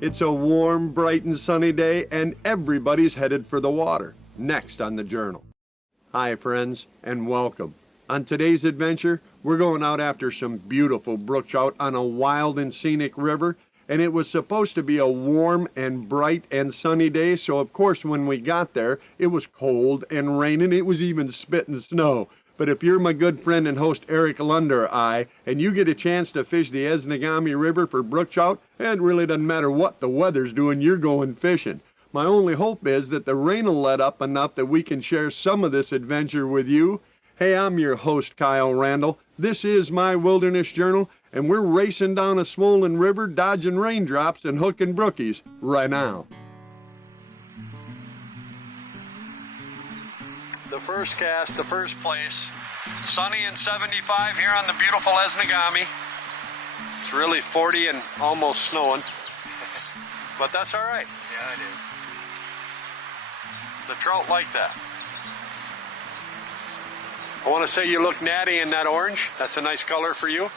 It's a warm, bright, and sunny day, and everybody's headed for the water. Next on the journal. Hi, friends, and welcome. On today's adventure, we're going out after some beautiful brook trout on a wild and scenic river, and it was supposed to be a warm and bright and sunny day, so of course when we got there, it was cold and raining. It was even spitting snow. But if you're my good friend and host Eric Lunder or I, and you get a chance to fish the Esnagami River for brook trout, it really doesn't matter what the weather's doing, you're going fishing. My only hope is that the rain will let up enough that we can share some of this adventure with you. Hey, I'm your host, Kyle Randall. This is my Wilderness Journal, and we're racing down a swollen river, dodging raindrops and hooking brookies right now. The first cast, the first place. Sunny and 75 here on the beautiful Esnagami. It's really 40 and almost snowing, but that's all right. Yeah, it is. The trout like that. I want to say you look natty in that orange. That's a nice color for you.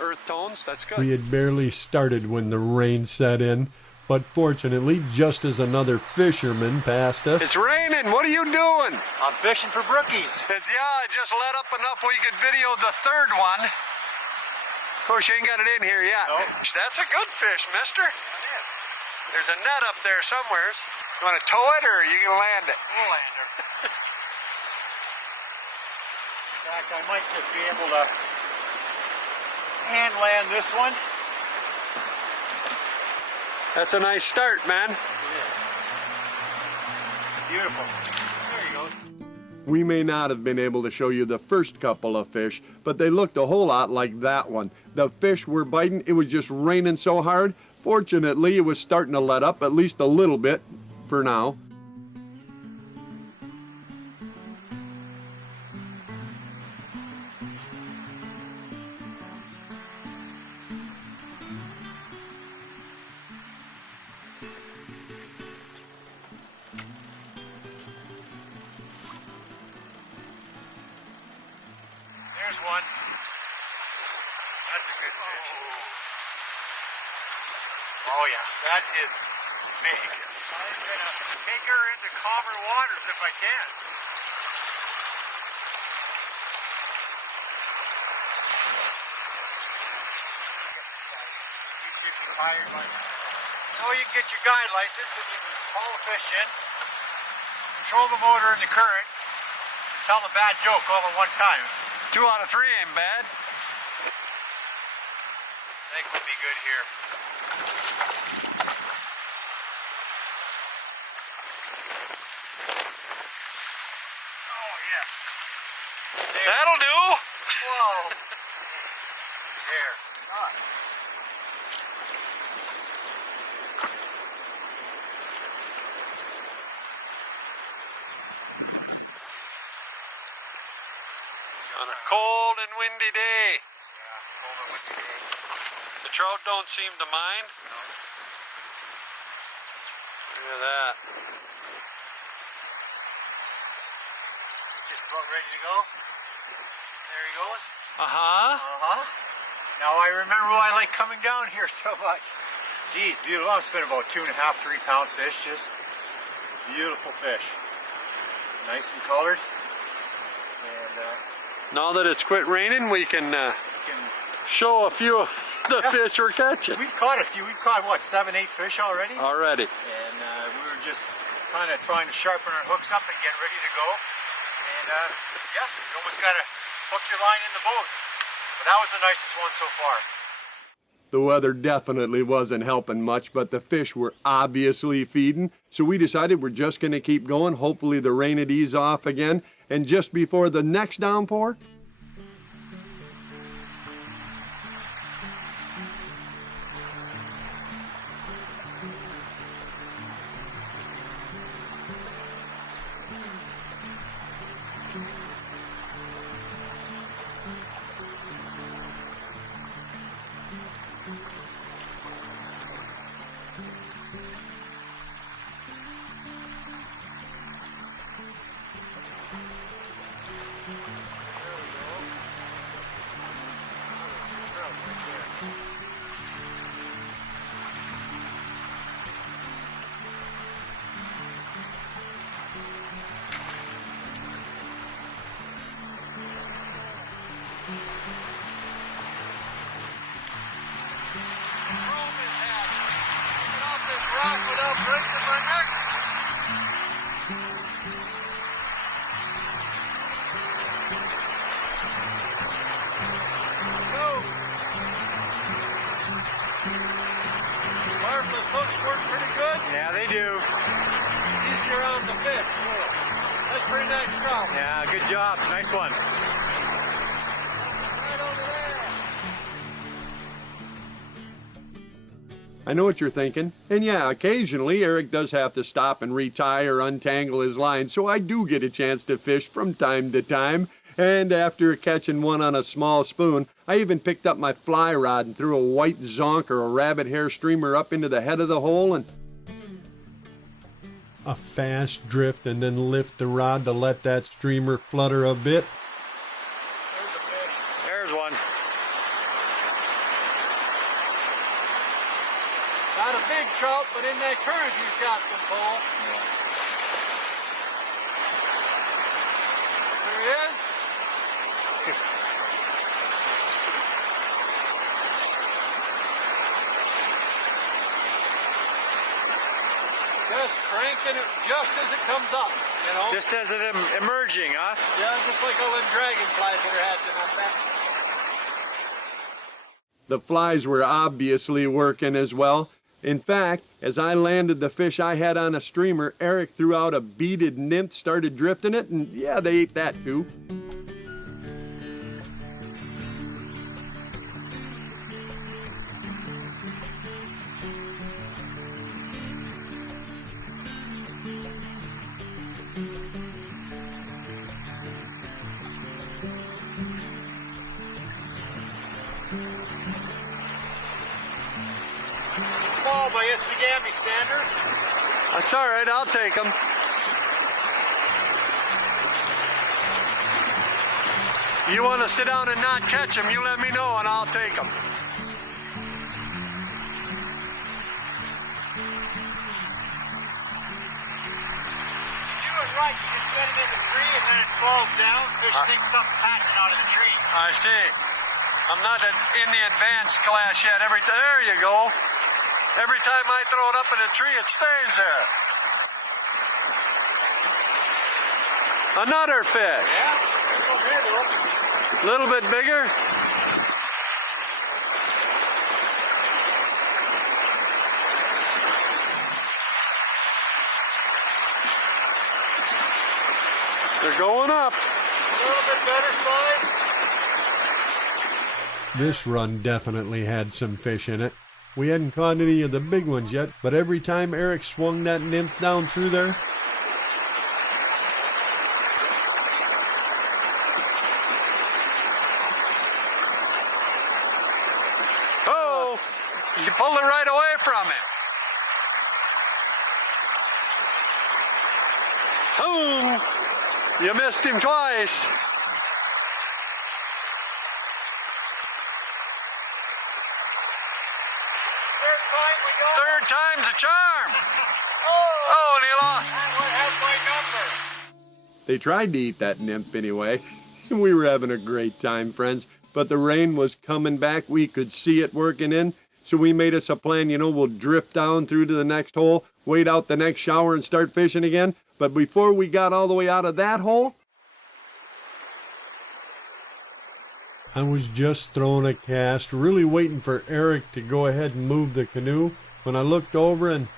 Earth tones, that's good. We had barely started when the rain set in, but fortunately, just as another fisherman passed us. It's raining, what are you doing? I'm fishing for brookies. Yeah, it just let up enough we could video the third one. Of course, you ain't got it in here yet. Nope. That's a good fish, mister. It is. There's a net up there somewhere. You want to tow it, or are you going to land it? We'll land her. In fact, I might just be able to hand land this one. That's a nice start, man. It is. Beautiful. There he goes. We may not have been able to show you the first couple of fish, but they looked a whole lot like that one. The fish were biting. It was just raining so hard. Fortunately, it was starting to let up, at least a little bit for now. There's one. That's a good fish. Oh yeah, that is big. I'm gonna take her into calmer waters if I can. You should be tired by now. No, you can get your guide license and you can haul the fish in, control the motor and the current, and tell them a bad joke all at one time. 2 out of 3 ain't bad. I think we'll be good here. Oh, yes. There. That'll do. Whoa. There. Nice. On a cold and windy day. Yeah, cold and windy day. The trout don't seem to mind. No. Look at that. It's just about ready to go. There he goes. Uh-huh. Uh-huh. Now I remember why I like coming down here so much. Geez, beautiful. I've spent about 2.5, 3 pound fish. Just beautiful fish. Nice and colored. And Now that it's quit raining, we can show a few of the fish we're catching. we've caught a few. We've caught, what, 7, 8 fish already? Already. And we were just kind of trying to sharpen our hooks up and get ready to go. And yeah, you almost got to hook your line in the boat. But that was the nicest one so far. The weather definitely wasn't helping much, but the fish were obviously feeding, so we decided we're just going to keep going. Hopefully the rain would ease off again. And just before the next downpour, Without breaking my neck. Go. Marvelous hooks work pretty good. Yeah, they do. Easier on the fish. That's pretty nice trout. Yeah, good job. Nice one. Right over there. I know what you're thinking. And yeah, occasionally Eric does have to stop and retie or untangle his line, so I do get a chance to fish from time to time. And after catching one on a small spoon, I even picked up my fly rod and threw a white zonk or a rabbit hair streamer up into the head of the hole and a fast drift, and then lift the rod to let that streamer flutter a bit. There's a fish. There's one. Not a big trout, but in that current he's got some pull. Yeah. There he is. Just cranking it just as it comes up, you know? Just as it emerging, huh? Yeah, just like all them dragonflies that are hatching on that. The flies were obviously working as well. In fact, as I landed the fish I had on a streamer, Eric threw out a beaded nymph, started drifting it, and yeah, they ate that too. Ball by Esmagami standards. That's all right, I'll take them. You want to sit down and not catch them, you let me know and I'll take them. You were right, you just set it in the tree and then it falls down. Fish thinks something's hatching out of the tree. I see. I'm not in the advanced class yet. There you go. Every time I throw it up in a tree, it stays there. Another fish. Yeah. A little bit bigger. They're going up. A little bit better size. This run definitely had some fish in it. We hadn't caught any of the big ones yet, but every time Eric swung that nymph down through there, oh, you pulled it right away from him. Oh, you missed him twice. Third time's a charm. Oh, and he lost. That's my number. they tried to eat that nymph anyway. We were having a great time, friends, but the rain was coming back. We could see it working in, so we made us a plan. We'll drift down through to the next hole, wait out the next shower, and start fishing again. But before we got all the way out of that hole, I was just throwing a cast, really waiting for Eric to go ahead and move the canoe, when I looked over and,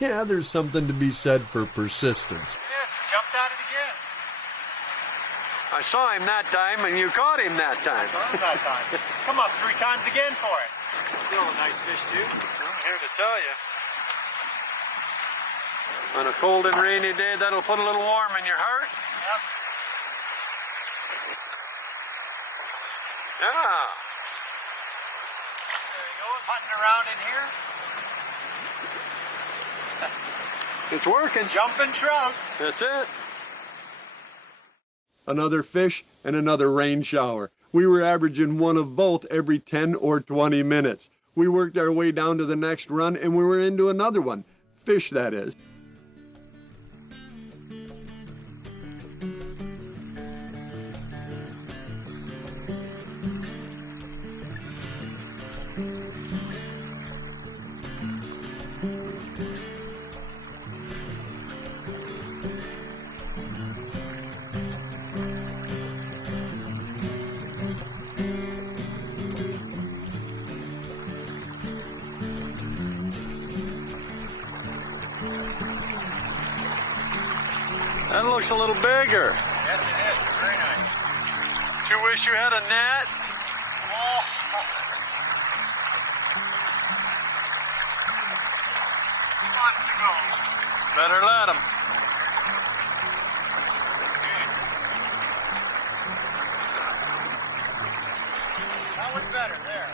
yeah, there's something to be said for persistence. Yes, jumped at it again. I saw him that time, and you caught him that time. I saw him that time. Come up 3 times again for it. Still a nice fish, too. I'm here to tell you. On a cold and rainy day, that'll put a little warm in your heart. Yep. Yeah. There you go, hunting around in here. It's working. Jumping trout. That's it. Another fish and another rain shower. We were averaging one of both every 10 or 20 minutes. We worked our way down to the next run and we were into another one. Fish, that is. That looks a little bigger. Yes, it is. Very nice. You wish you had a net? Oh. He wants to go. Better let him. That one's better there.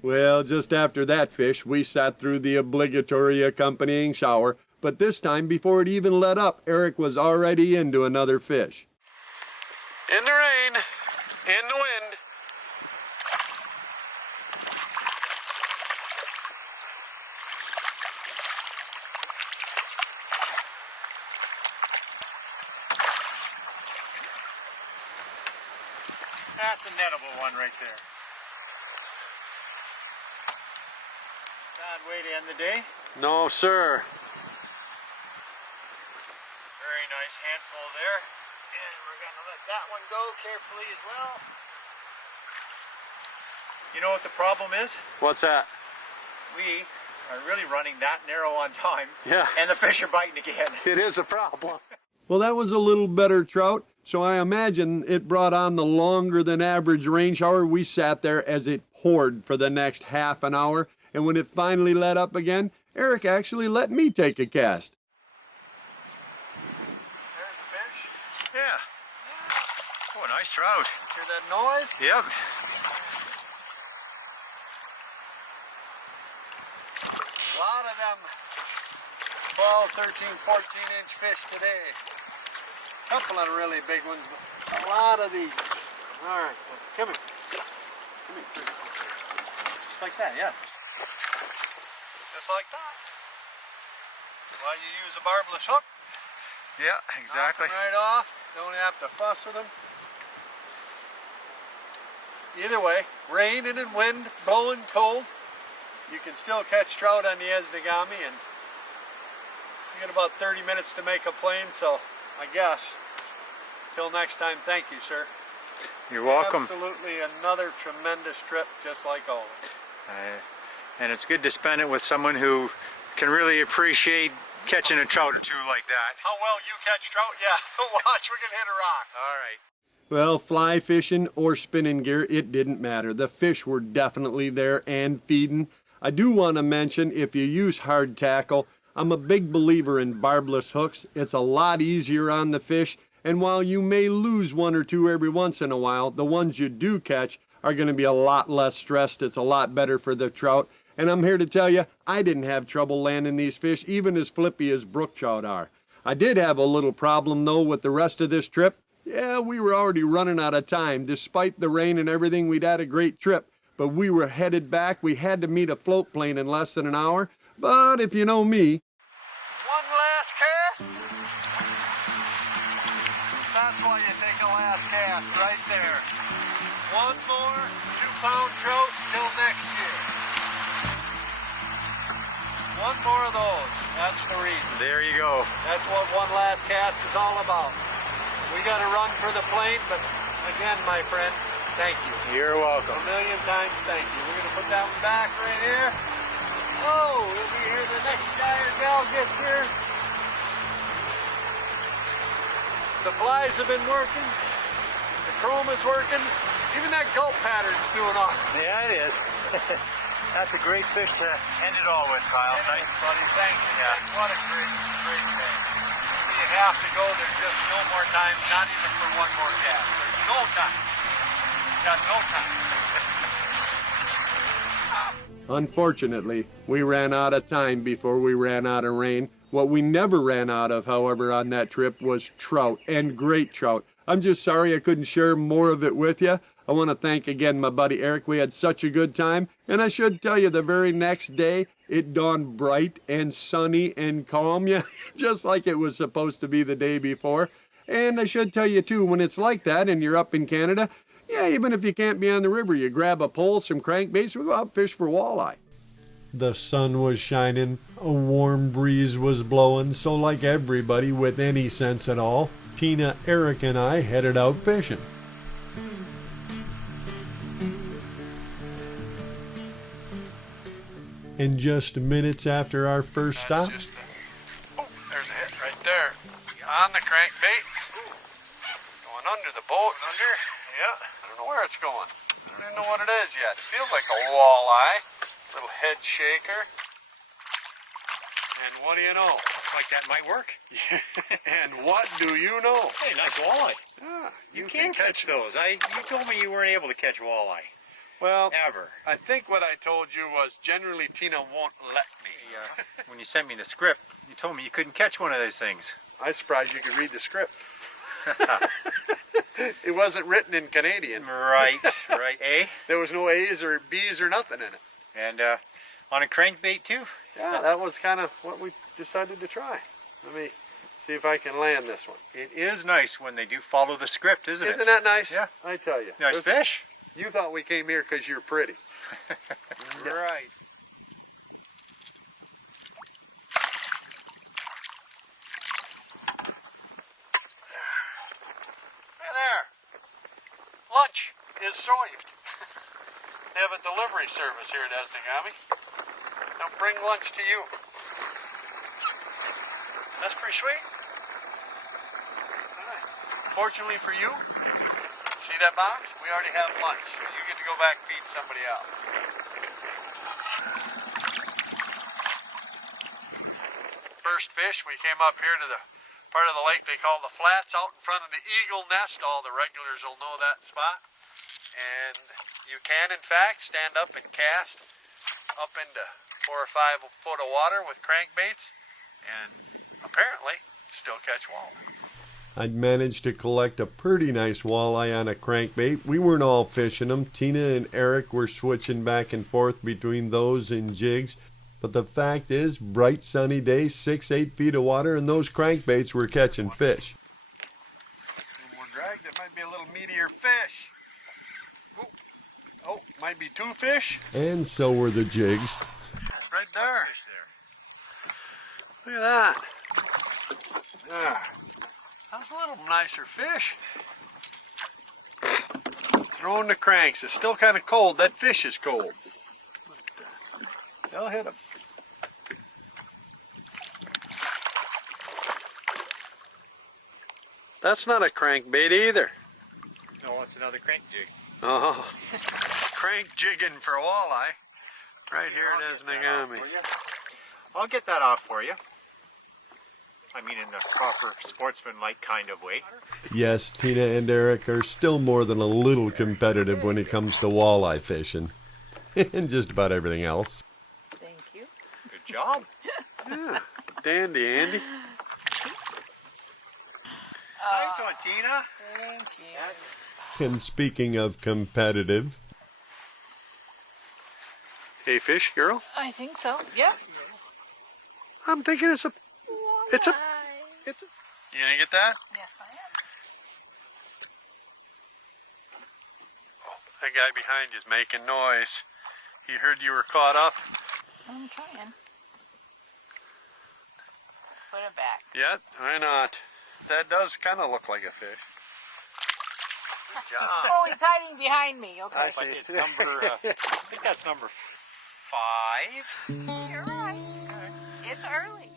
Well, just after that fish, we sat through the obligatory accompanying shower, but this time, before it even let up, Eric was already into another fish. In the rain, in the wind. That's a nettable one right there. Bad way to end the day. No, sir. Very nice handful there. And we're going to let that one go carefully as well. You know what the problem is? What's that? We are really running that narrow on time. Yeah. And the fish are biting again. It is a problem. Well, that was a little better trout, so I imagine it brought on the longer than average rain shower. We sat there as it poured for the next half an hour, and when it finally let up again, Eric actually let me take a cast. There's a fish. Yeah. Oh, nice trout. Hear that noise? Yep. A lot of them 12, 13, 14-inch fish today. A couple of really big ones, but a lot of these. All right, come here. Come here. Just like that, yeah. Just like that. While you use a barbless hook. Yeah, exactly. Knock them right off. Don't have to fuss with them. Either way, rain and in wind, blowing cold, you can still catch trout on the Esnagami, and you get about 30 minutes to make a plane, so I guess, till next time, thank you, sir. You're welcome. Absolutely another tremendous trip, just like always. And it's good to spend it with someone who can really appreciate catching a trout or two like that. How well you catch trout? Yeah, watch, we're going to hit a rock. All right. Well, fly fishing or spinning gear, it didn't matter. The fish were definitely there and feeding. I do want to mention, if you use hard tackle, I'm a big believer in barbless hooks. It's a lot easier on the fish, and while you may lose one or two every once in a while, the ones you do catch are going to be a lot less stressed. It's a lot better for the trout. And I'm here to tell you, I didn't have trouble landing these fish, even as flippy as brook trout are. I did have a little problem, though, with the rest of this trip. Yeah, we were already running out of time. Despite the rain and everything, we'd had a great trip, but we were headed back. We had to meet a float plane in less than an hour. But if you know me... One last cast. That's why you take a last cast right there. One more 2-pound trout till next year. One more of those. That's the reason. There you go. That's what one last cast is all about. We got to run for the plane, but again, my friend, thank you. You're welcome. A million times thank you. We're going to put that one back right here. Oh, we'll be here the next guy or gal gets here. The flies have been working. The chrome is working. Even that gulp pattern's doing off. Yeah, it is. That's a great fish to end it all with, Kyle. Nice, buddy. Thanks. Yeah. What a great day. So you have to go. There's just no more time, not even for one more cast. There's no time. Got no time. Unfortunately, we ran out of time before we ran out of rain. What we never ran out of, however, on that trip was trout, and great trout. I'm just sorry I couldn't share more of it with you. I want to thank again my buddy Eric. We had such a good time. And I should tell you, the very next day, it dawned bright and sunny and calm, yeah, just like it was supposed to be the day before. And I should tell you, too, when it's like that and you're up in Canada, yeah, even if you can't be on the river, you grab a pole, some crankbaits, we go out and fish for walleye. The sun was shining, a warm breeze was blowing, so like everybody with any sense at all, Tina, Eric, and I headed out fishing. And just minutes after our first stop, Oh, there's a hit. there. On the crankbait. Going under the boat. Under? Yeah. I don't know where it's going. I don't even know what it is yet. It feels like a walleye. Little head shaker. And what do you know? Looks like that might work. And what do you know? Hey, nice walleye. Yeah, You can catch those. You told me you weren't able to catch walleye. Well, Ever. I think what I told you was generally Tina won't let me. When you sent me the script, you told me you couldn't catch one of those things. I'm surprised you could read the script. It wasn't written in Canadian. Right, right. Eh? There was no A's or B's or nothing in it. And on a crankbait too? Yeah, that was kind of what we decided to try. Let me see if I can land this one. It is nice when they do follow the script, isn't it? Isn't that nice? Yeah. I tell you. Nice Listen, fish? You thought we came here because you're pretty. Right. Hey there. Lunch is served. They have a delivery service here at Esnagami. They'll bring lunch to you. That's pretty sweet. All right. Fortunately for you, see that box? We already have lunch. So you get to go back and feed somebody else. First fish, we came up here to the part of the lake they call the flats out in front of the eagle nest. All the regulars will know that spot. And you can, in fact, stand up and cast up into 4 or 5 foot of water with crankbaits and apparently still catch walleye. I'd managed to collect a pretty nice walleye on a crankbait. We weren't all fishing them. Tina and Eric were switching back and forth between those and jigs. But the fact is, bright sunny day, 6-8 feet of water, and those crankbaits were catching fish. A little more drag, that might be a little meatier fish. Oh, might be 2 fish. And so were the jigs. Right there. Look at that. There. That's a little nicer fish. Throwing the cranks. It's still kind of cold. That fish is cold. They'll hit him. That's not a crankbait either. No, it's another crank jig. Oh, crank jigging for walleye. Right here it is, Esnagami. I'll get that off for you. I mean, in the proper sportsman-like kind of way. Yes, Tina and Eric are still more than a little competitive when it comes to walleye fishing. And just about everything else. Thank you. Good job. Yeah, dandy, Andy. Nice one, Tina. Thank you. And speaking of competitive. Hey, fish girl. I think so. Yep. I'm thinking it's a. You gonna get that? Yes, I am. Oh, that guy behind you's making noise. He heard you were caught up. I'm trying. Put it back. Yeah, why not? That does kind of look like a fish. Good job. Oh, he's hiding behind me. Okay. I But see. it's number, I think that's number 5. You're right. It's early.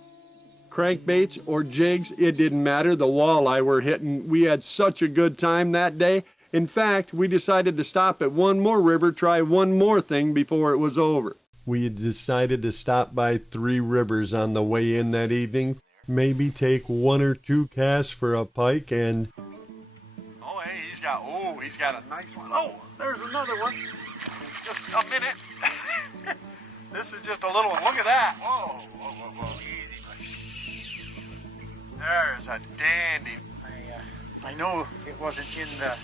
Crankbaits or jigs, it didn't matter. The walleye were hitting. We had such a good time that day. In fact, we decided to stop at one more river, try one more thing before it was over. We had decided to stop by 3 rivers on the way in that evening. Maybe take 1 or 2 casts for a pike and... Oh, hey, he's got a nice one. Oh, there's another one. Just a minute. This is just a little one. Look at that. Whoa, whoa, whoa, whoa. Easy. There's a dandy. I know it wasn't in the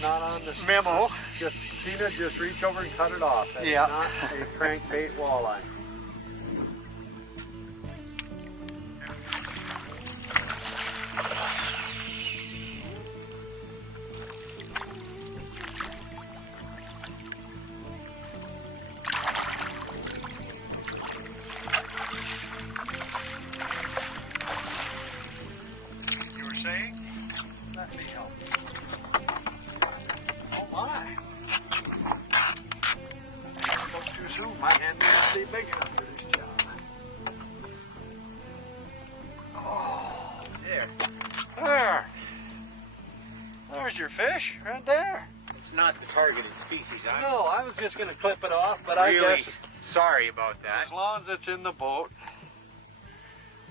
Not on the memo. Just Tina, just reach over and cut it off. That Yeah. is not a crankbait walleye. You were saying? Let me help. Oh my. Spoke too soon. My hand may not be big enough for this job. Oh. There. There's your fish right there. It's not the targeted species. I'm No, I was just going to clip it off, but really I guess sorry about that. as long as it's in the boat,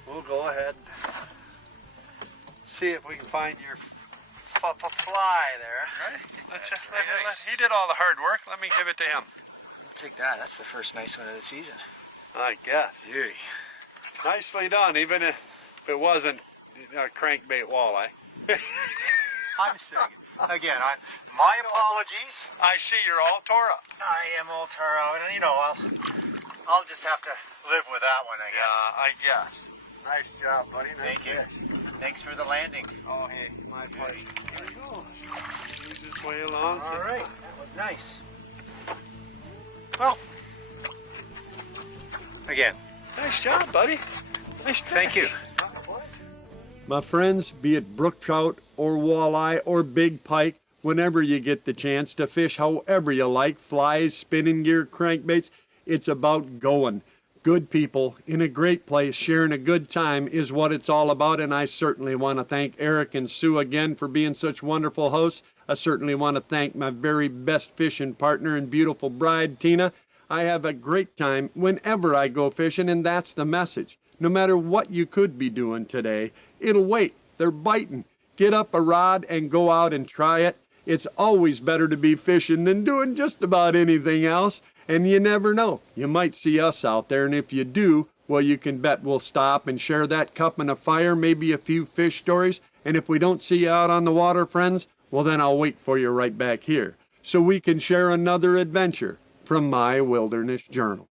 we'll go ahead and see if we can find your fly there. Right? He did all the hard work. Let me give it to him. I'll take that. That's the first nice one of the season. I guess. Beauty. Nicely done, even if it wasn't a crankbait walleye. I'm sorry. Again, my apologies. I see you're all tore up. I am all tore out, and you know, I'll just have to live with that one, I guess. I guess. Nice job, buddy. Nice Thank you. fish. Thanks for the landing. Oh, hey, my pleasure. There you go. Move this way along. All right, that was nice. Well, again, Nice job, buddy. Nice thank you. My friends, be it brook trout or walleye or big pike, whenever you get the chance to fish however you like, flies, spinning gear, crankbaits, it's about going. Good people in a great place sharing a good time is what it's all about, and I certainly want to thank Eric and Sue again for being such wonderful hosts. I certainly want to thank my very best fishing partner and beautiful bride, Tina. I have a great time whenever I go fishing, and that's the message. No matter what you could be doing today, it'll wait. They're biting. Get up a rod and go out and try it. It's always better to be fishing than doing just about anything else. And you never know. You might see us out there, and if you do, well, you can bet we'll stop and share that cup and a fire, maybe a few fish stories. And if we don't see you out on the water, friends, well, then I'll wait for you right back here so we can share another adventure from my Wilderness Journal.